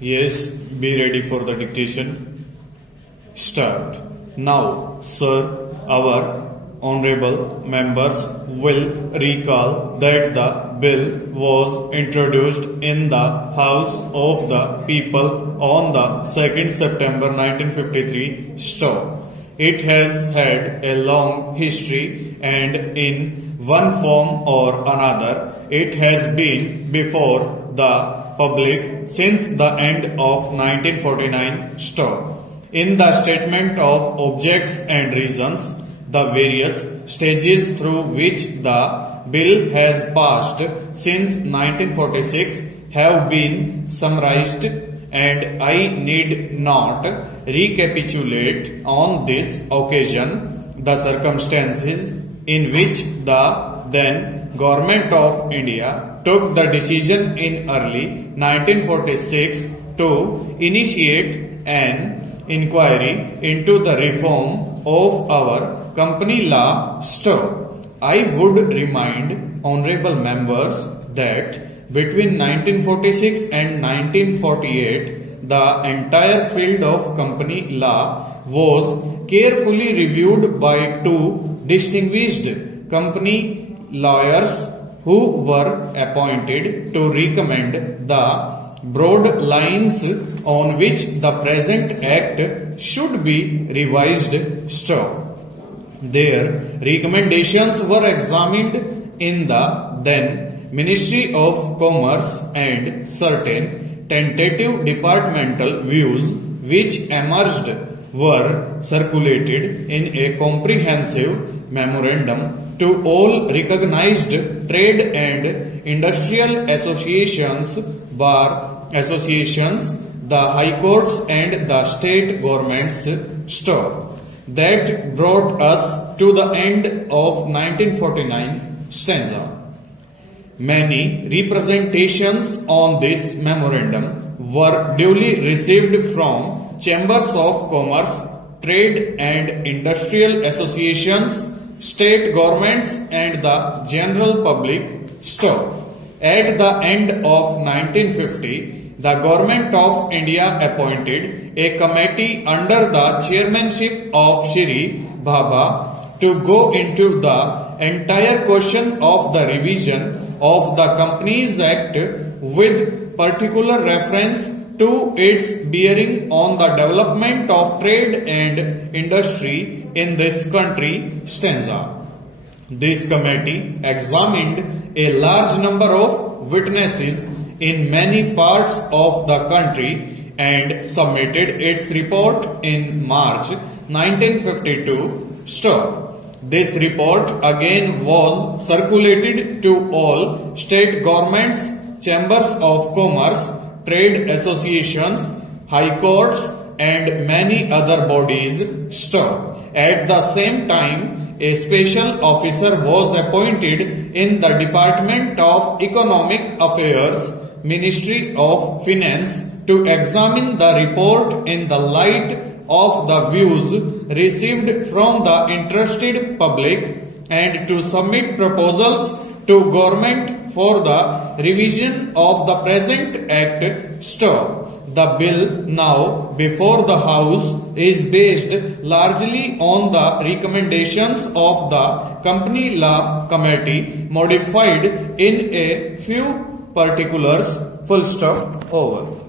Yes, be ready for the dictation. Start. Now, sir, our honorable members will recall that the bill was introduced in the House of the People on the 2nd September 1953. Stop. It has had a long history and in one form or another it has been before the public since the end of 1949. Stop. In the statement of objects and reasons, the various stages through which the bill has passed since 1946 have been summarized, and I need not recapitulate on this occasion the circumstances in which the then Government of India took the decision in early 1946 to initiate an inquiry into the reform of our company law. Stop. I would remind honorable members that between 1946 and 1948 the entire field of company law was carefully reviewed by two distinguished company lawyers who were appointed to recommend the broad lines on which the present act should be revised. Stop. Their recommendations were examined in the then Ministry of Commerce, and certain tentative departmental views which emerged were circulated in a comprehensive memorandum to all recognized trade and industrial associations, bar associations, the high courts and the state governments. Stop. That brought us to the end of 1949 stanza. Many representations on this memorandum were duly received from chambers of commerce, trade and industrial associations, state governments and the general public. Stop. At the end of 1950, the Government of India appointed a committee under the chairmanship of Shri Bhabha to go into the entire question of the revision of the Companies Act with particular reference to its bearing on the development of trade and industry in this country. Stanza. This committee examined a large number of witnesses in many parts of the country and submitted its report in March 1952. Stop. This report again was circulated to all state governments, chambers of commerce, trade associations, high courts and many other bodies. Stop. At the same time, a special officer was appointed in the Department of Economic Affairs, Ministry of Finance, to examine the report in the light of the views received from the interested public and to submit proposals to government for the revision of the present act. Stop. The bill now before the House is based largely on the recommendations of the Company Law Committee, modified in a few particulars. Full stop. Over.